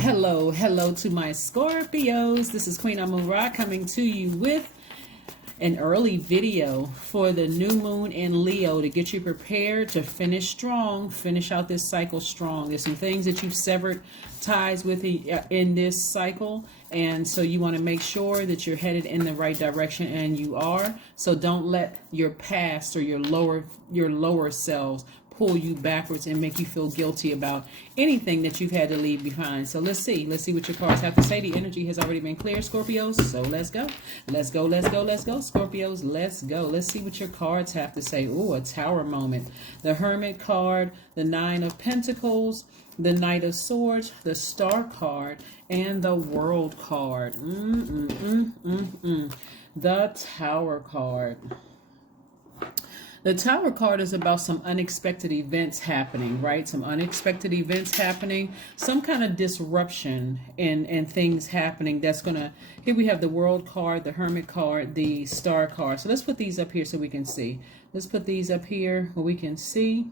Hello to my Scorpios. This is Queen Amun Ra coming to you with an early video for the new moon in Leo to get you prepared to finish strong, finish out this cycle strong. There's some things that you've severed ties with in this cycle, and so you want to make sure that you're headed in the right direction, and you are. So don't let your past or your lower selves pull you backwards and make you feel guilty about anything that you've had to leave behind. So let's see what your cards have to say. The energy has already been clear, Scorpios, so let's go, Scorpios, let's go. Let's see what your cards have to say. Ooh, a Tower moment, the Hermit card, the Nine of Pentacles, the Knight of Swords, the Star card, and the World card. The Tower card. The Tower card is about some unexpected events happening, right? Some unexpected events happening, some kind of disruption and things happening that's going to... Here we have the World card, the Hermit card, the Star card. So let's put these up here so we can see. Let's put these up here where we can see.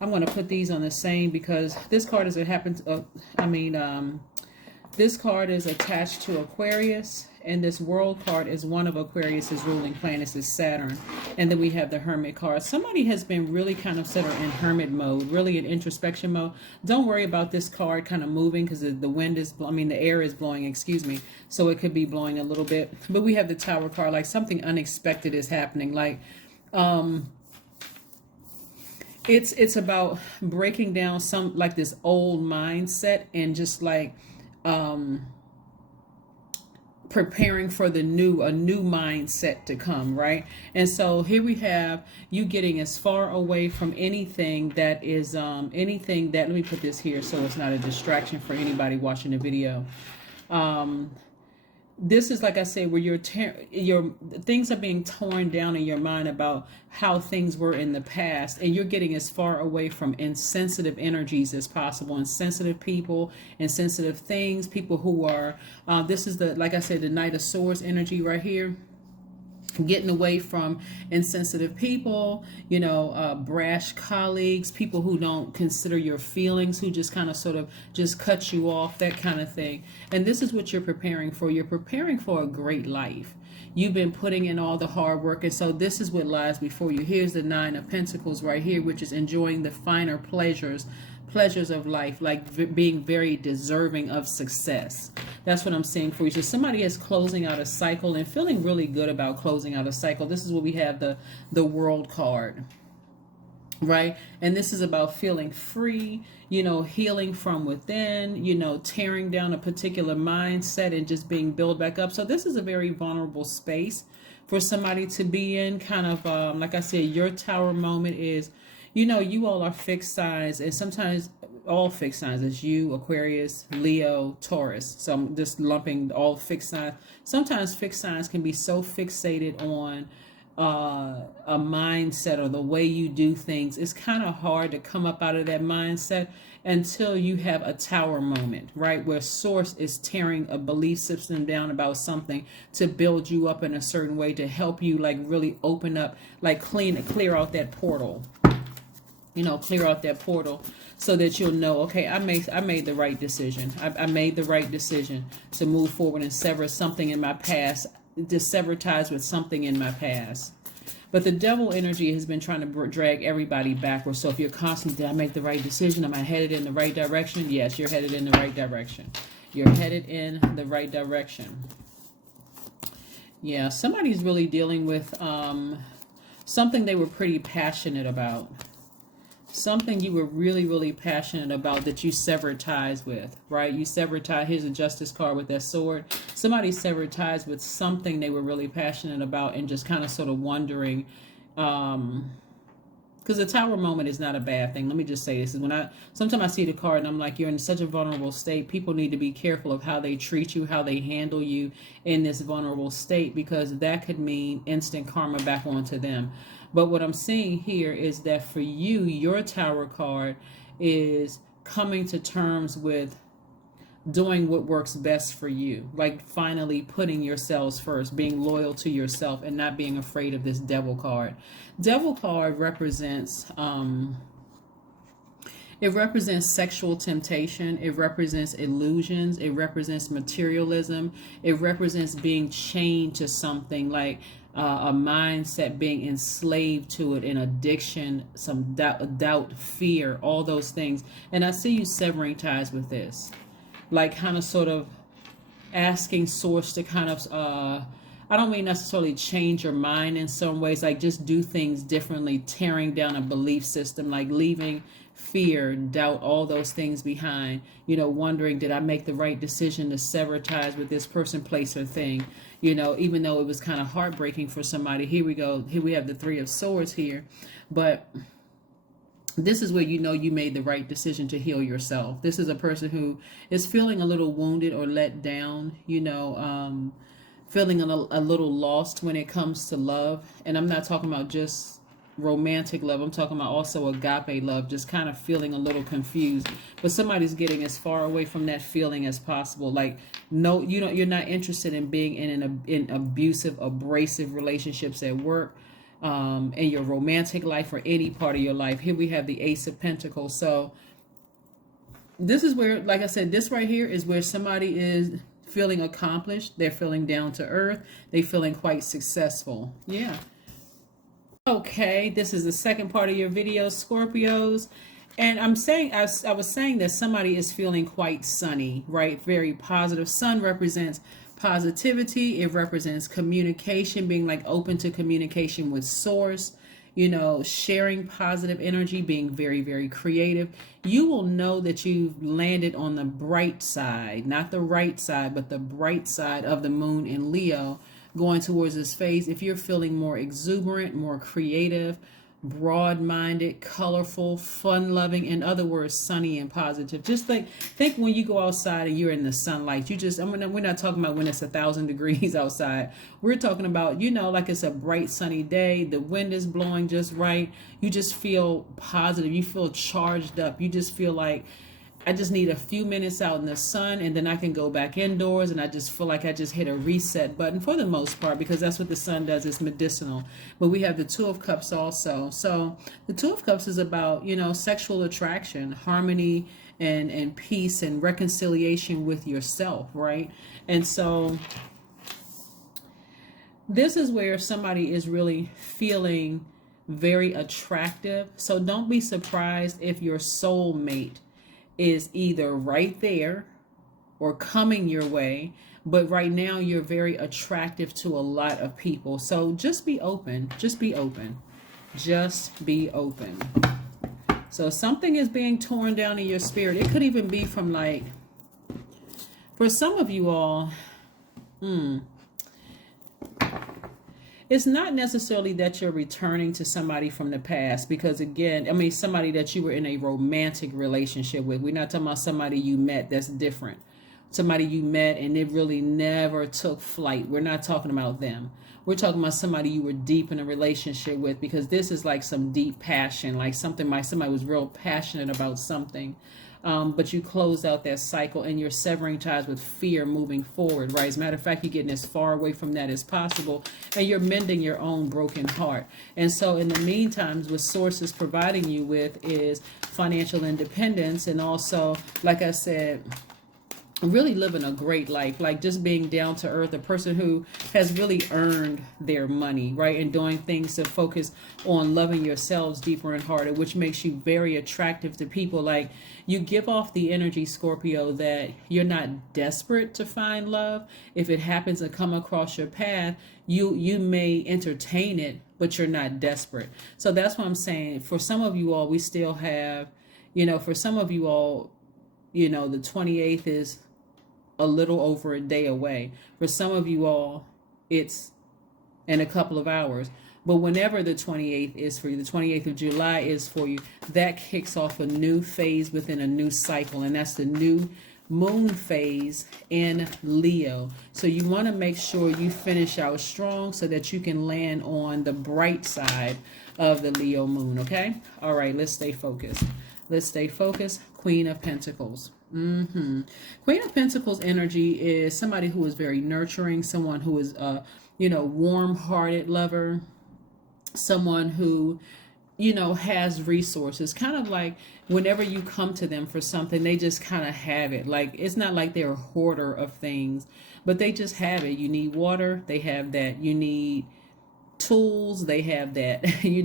I'm going to put these on the same because this card is this card is attached to Aquarius, and this World card is one of Aquarius's ruling planets, is Saturn. And then we have the Hermit card. Somebody has been really kind of set in hermit mode, really in introspection mode. Don't worry about this card kind of moving because the wind is, the air is blowing, excuse me. So it could be blowing a little bit. But we have the Tower card, like something unexpected is happening. Like, it's about breaking down some, like this old mindset and just like, preparing for a new mindset to come, right? And so here we have you getting as far away from anything that is let me put this here so it's not a distraction for anybody watching the video. This is, like I said, where your things are being torn down in your mind about how things were in the past, and you're getting as far away from insensitive energies as possible, insensitive people, insensitive things, people who are, this is the, like I said, the Knight of Swords energy right here. Getting away from insensitive people, brash colleagues, people who don't consider your feelings, who just kind of sort of just cut you off, that kind of thing. And this is what you're preparing for. You're preparing for a great life. You've been putting in all the hard work, and so this is what lies before you. Here's the Nine of Pentacles right here, which is enjoying the finer pleasures of life, like being very deserving of success. That's what I'm seeing for you. So somebody is closing out a cycle and feeling really good about closing out a cycle. This is what we have, the World card, right? And this is about feeling free, healing from within, tearing down a particular mindset and just being built back up. So this is a very vulnerable space for somebody to be in, kind of like I said, your Tower moment is, you all are fixed signs, and sometimes all fixed signs is you, Aquarius, Leo, Taurus. So I'm just lumping all fixed signs. Sometimes fixed signs can be so fixated on a mindset or the way you do things. It's kind of hard to come up out of that mindset until you have a Tower moment, right? Where Source is tearing a belief system down about something to build you up in a certain way, to help you like really open up, like clear out that portal. Clear out that portal so that you'll know, okay, I made the right decision. I made the right decision to move forward and sever something in my past, to sever ties with something in my past. But the Devil energy has been trying to drag everybody backwards. So if you're constantly, did I make the right decision? Am I headed in the right direction? Yes, you're headed in the right direction. You're headed in the right direction. Yeah, somebody's really dealing with something they were pretty passionate about. Something you were really, really passionate about that you severed ties with, right? You severed ties. Here's a Justice card with that sword. Somebody severed ties with something they were really passionate about and just kind of sort of wondering, because the Tower moment is not a bad thing. Let me just say this. Sometimes I see the card and I'm like, you're in such a vulnerable state. People need to be careful of how they treat you, how they handle you in this vulnerable state, because that could mean instant karma back onto them. But what I'm seeing here is that for you, your Tower card is coming to terms with doing what works best for you. Like finally putting yourselves first, being loyal to yourself and not being afraid of this Devil card. Devil card represents It represents sexual temptation. It represents illusions. It represents materialism. It represents being chained to something, like a mindset, being enslaved to it, an addiction, some doubt, fear, all those things. And I see you severing ties with this, like kind of sort of asking source to kind of I don't mean necessarily change your mind in some ways, like just do things differently, tearing down a belief system, like leaving fear, doubt, all those things behind, wondering, did I make the right decision to sever ties with this person, place, or thing, even though it was kind of heartbreaking for somebody. Here we go. Here we have the Three of Swords here, but this is where you made the right decision to heal yourself. This is a person who is feeling a little wounded or let down, feeling a little lost when it comes to love. And I'm not talking about just romantic love. I'm talking about also agape love, just kind of feeling a little confused. But somebody's getting as far away from that feeling as possible. Like, no, you're not interested in being in abusive, abrasive relationships at work, in your romantic life, or any part of your life. Here we have the Ace of Pentacles. So this is where, like I said, this right here is where somebody is feeling accomplished. They're feeling down to earth. They're feeling quite successful. Yeah. Okay, this is the second part of your video, Scorpios. And I was saying that somebody is feeling quite sunny, right? Very positive. Sun represents positivity. It represents communication, being like open to communication with source, sharing positive energy, being very, very creative. You will know that you've landed on the bright side, not the right side, but the bright side of the moon in Leo, going towards this phase. If you're feeling more exuberant, more creative, broad-minded, colorful, fun-loving, in other words, sunny and positive. Just think when you go outside and you're in the sunlight. We're not talking about when it's 1,000 degrees outside. We're talking about, like it's a bright sunny day. The wind is blowing just right. You just feel positive. You feel charged up. You just feel like, I just need a few minutes out in the sun, and then I can go back indoors, and I just feel like I just hit a reset button for the most part, because that's what the sun does. It's medicinal. But we have the Two of Cups also. So the Two of Cups is about, sexual attraction, harmony, and peace, and reconciliation with yourself, right? And so this is where somebody is really feeling very attractive. So don't be surprised if your soulmate is either right there or coming your way, but right now you're very attractive to a lot of people. So just be open. Just be open. Just be open. So something is being torn down in your spirit. It could even be from, like, for some of you all, it's not necessarily that you're returning to somebody from the past, because again, somebody that you were in a romantic relationship with. We're not talking about somebody you met. That's different. Somebody you met and it really never took flight. We're not talking about them. We're talking about somebody you were deep in a relationship with, because this is like some deep passion, like somebody was real passionate about something. But you closed out that cycle and you're severing ties with fear moving forward, right? As a matter of fact, you're getting as far away from that as possible, and you're mending your own broken heart. And so in the meantime, what Source is providing you with is financial independence, and also, like I said, really living a great life, like just being down to earth, a person who has really earned their money, right? And doing things to focus on loving yourselves deeper and harder, which makes you very attractive to people. Like, you give off the energy, Scorpio, that you're not desperate to find love. If it happens to come across your path, you may entertain it, but you're not desperate. So that's what I'm saying. For some of you all, we still have, for some of you all, the 28th is a little over a day away. For some of you all, it's in a couple of hours. But whenever the 28th is for you, the 28th of July is for you, that kicks off a new phase within a new cycle. And that's the new moon phase in Leo. So you want to make sure you finish out strong so that you can land on the bright side of the Leo moon, okay? All right, let's stay focused. Let's stay focused. Queen of Pentacles. Queen of Pentacles energy is somebody who is very nurturing, someone who is a warm-hearted lover, someone who has resources. Kind of like whenever you come to them for something, they just kind of have it. Like, it's not like they're a hoarder of things, but they just have it. You need water, they have that. You need tools, they have that. You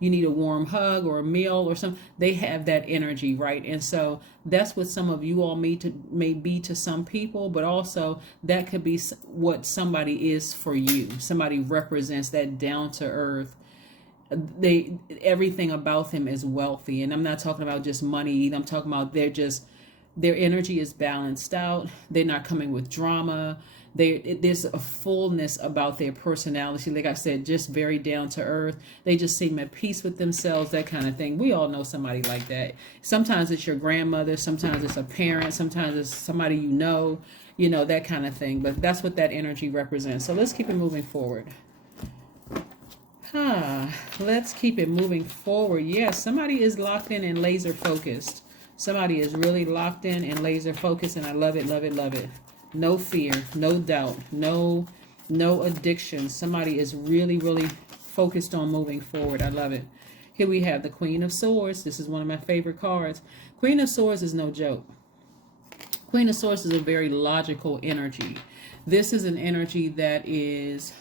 need a warm hug or a meal or something, they have that energy, right? And so that's what some of you all may be to some people, but also that could be what somebody is for you. Somebody represents that down to earth. Everything about them is wealthy, and I'm not talking about just money either. I'm talking about their energy is balanced out. They're not coming with drama. There's a fullness about their personality. Like I said, just very down to earth. They just seem at peace with themselves, that kind of thing. We all know somebody like that. Sometimes it's your grandmother, sometimes it's a parent, sometimes it's somebody that kind of thing. But that's what that energy represents. So let's keep it moving forward. Let's keep it moving forward. Yes, somebody is locked in and laser focused. Somebody is really locked in and laser focused, and I love it, love it, love it. No fear, no doubt, no addiction. Somebody is really, really focused on moving forward. I love it. Here we have the Queen of Swords. This is one of my favorite cards. Queen of Swords is no joke. Queen of Swords is a very logical energy. This is an energy that is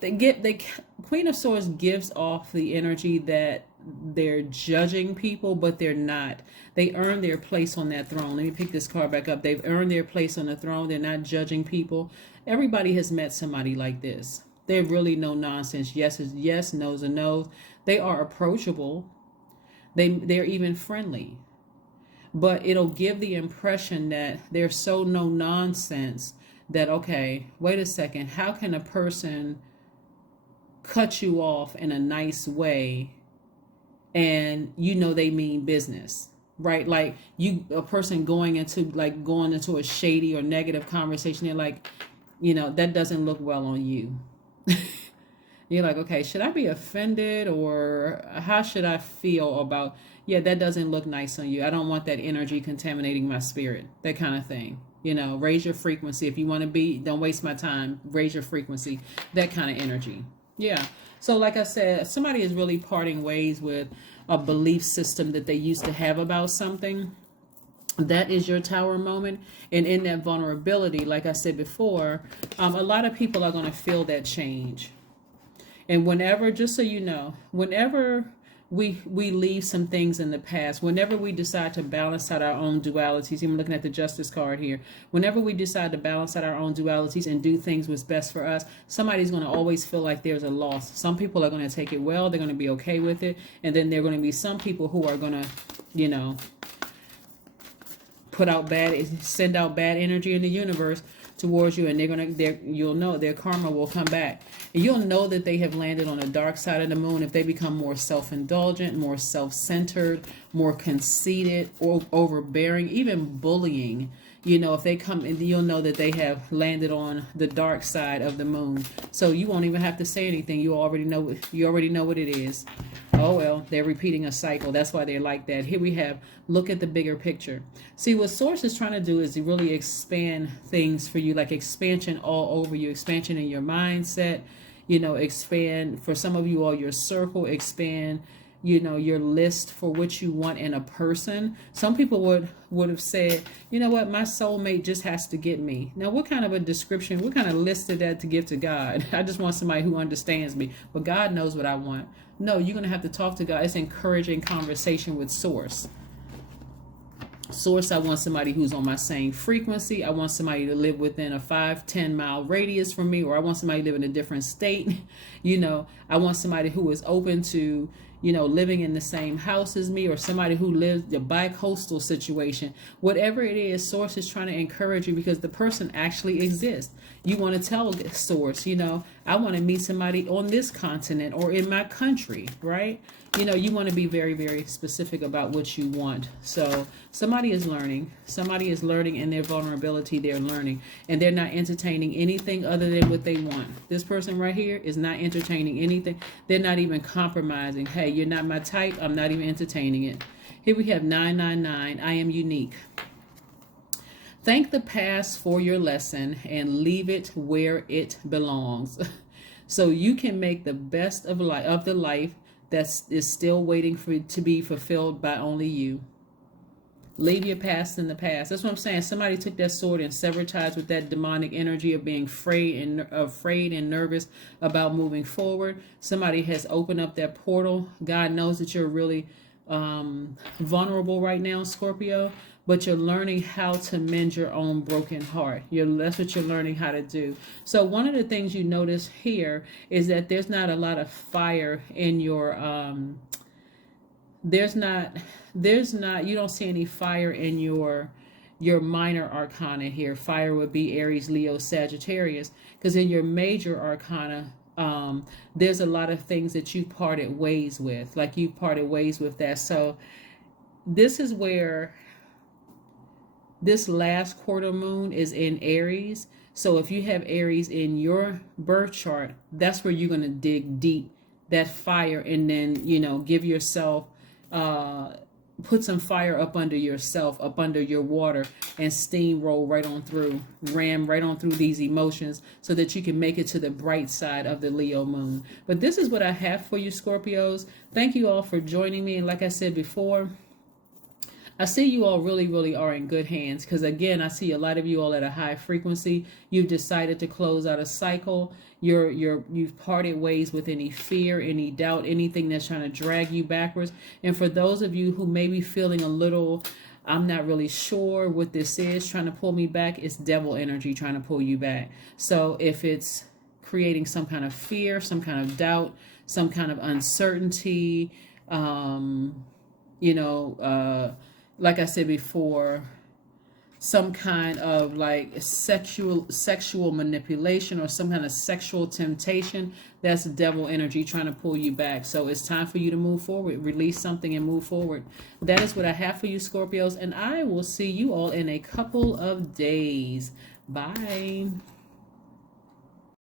Queen of Swords gives off the energy that they're judging people, but they're not. They earn their place on that throne. Let me pick this card back up. They've earned their place on the throne. They're not judging people. Everybody has met somebody like this. They're really no nonsense. Yes is yes, no's are no's. They are approachable. They're even friendly. But it'll give the impression that they're so no nonsense that, okay, wait a second, how can a person cut you off in a nice way and they mean business, right? Like a person going into a shady or negative conversation, they're like, that doesn't look well on you. You're like, okay, should I be offended, or how should I feel about, that doesn't look nice on you. I don't want that energy contaminating my spirit, that kind of thing. Raise your frequency. If you want to don't waste my time, raise your frequency, that kind of energy. Yeah. So like I said, somebody is really parting ways with a belief system that they used to have about something. That is your Tower moment. And in that vulnerability, like I said before, a lot of people are going to feel that change. And whenever, just so you know, whenever we leave some things in the past, whenever we decide to balance out our own dualities, even looking at the Justice card here, whenever we decide to balance out our own dualities and do things what's best for us, somebody's going to always feel like there's a loss. Some people are going to take it well, they're going to be okay with it, and then there are going to be some people who are going to, send out bad energy in the universe towards you, and you'll know their karma will come back. And you'll know that they have landed on the dark side of the moon if they become more self-indulgent, more self-centered, more conceited, or overbearing, even bullying. If they come, and you'll know that they have landed on the dark side of the moon. So you won't even have to say anything. You already know what it is. Oh well, they're repeating a cycle. That's why they're like that. Here we have, look at the bigger picture. See, what Source is trying to do is really expand things for you, like expansion all over you, expansion in your mindset, expand for some of you all your circle, expand, your list for what you want in a person. Some people would have said, what, my soulmate just has to get me. Now, what kind of a description, what kind of list is that to give to God? I just want somebody who understands me, but God knows what I want. No, you're going to have to talk to God. It's encouraging conversation with Source. Source, I want somebody who's on my same frequency. I want somebody to live within a 5-10 mile radius from me, or I want somebody to live in a different state. I want somebody who is open to, living in the same house as me, or somebody who lives the bi-coastal situation. Whatever it is, Source is trying to encourage you, because the person actually exists. You want to tell Source, I want to meet somebody on this continent or in my country, right? You want to be very, very specific about what you want. So somebody is learning. Somebody is learning in their vulnerability. They're learning, and they're not entertaining anything other than what they want. This person right here is not entertaining anything. They're not even compromising. Hey, you're not my type. I'm not even entertaining it. Here we have 999. I am unique. Thank the past for your lesson and leave it where it belongs. So you can make the best of the life that is still waiting for it to be fulfilled by only you. Leave your past in the past. That's what I'm saying. Somebody took that sword and severed ties with that demonic energy of being afraid and nervous about moving forward. Somebody has opened up that portal. God knows that you're really vulnerable right now, Scorpio, but you're learning how to mend your own broken heart. That's what you're learning how to do. So one of the things you notice here is that there's not a lot of fire in your you don't see any fire in your minor arcana here. Fire would be Aries, Leo, Sagittarius, because in your major arcana, there's a lot of things that you parted ways with, like you parted ways with that. So this is where this last quarter moon is in Aries. So if you have Aries in your birth chart, that's where you're going to dig deep, that fire, and then, give yourself, put some fire up under yourself, up under your water, and steamroll right on through, ram right on through these emotions so that you can make it to the bright side of the Leo moon. But this is what I have for you, Scorpios. Thank you all for joining me. And like I said before, I see you all really, really are in good hands, because again, I see a lot of you all at a high frequency. You've decided to close out a cycle. You've parted ways with any fear, any doubt, anything that's trying to drag you backwards. And for those of you who may be feeling a little, I'm not really sure what this is trying to pull me back, it's devil energy trying to pull you back. So if it's creating some kind of fear, some kind of doubt, some kind of uncertainty, like I said before, some kind of like sexual manipulation or some kind of sexual temptation, that's devil energy trying to pull you back. So it's time for you to move forward, release something and move forward. That is what I have for you, Scorpios, and I will see you all in a couple of days. Bye.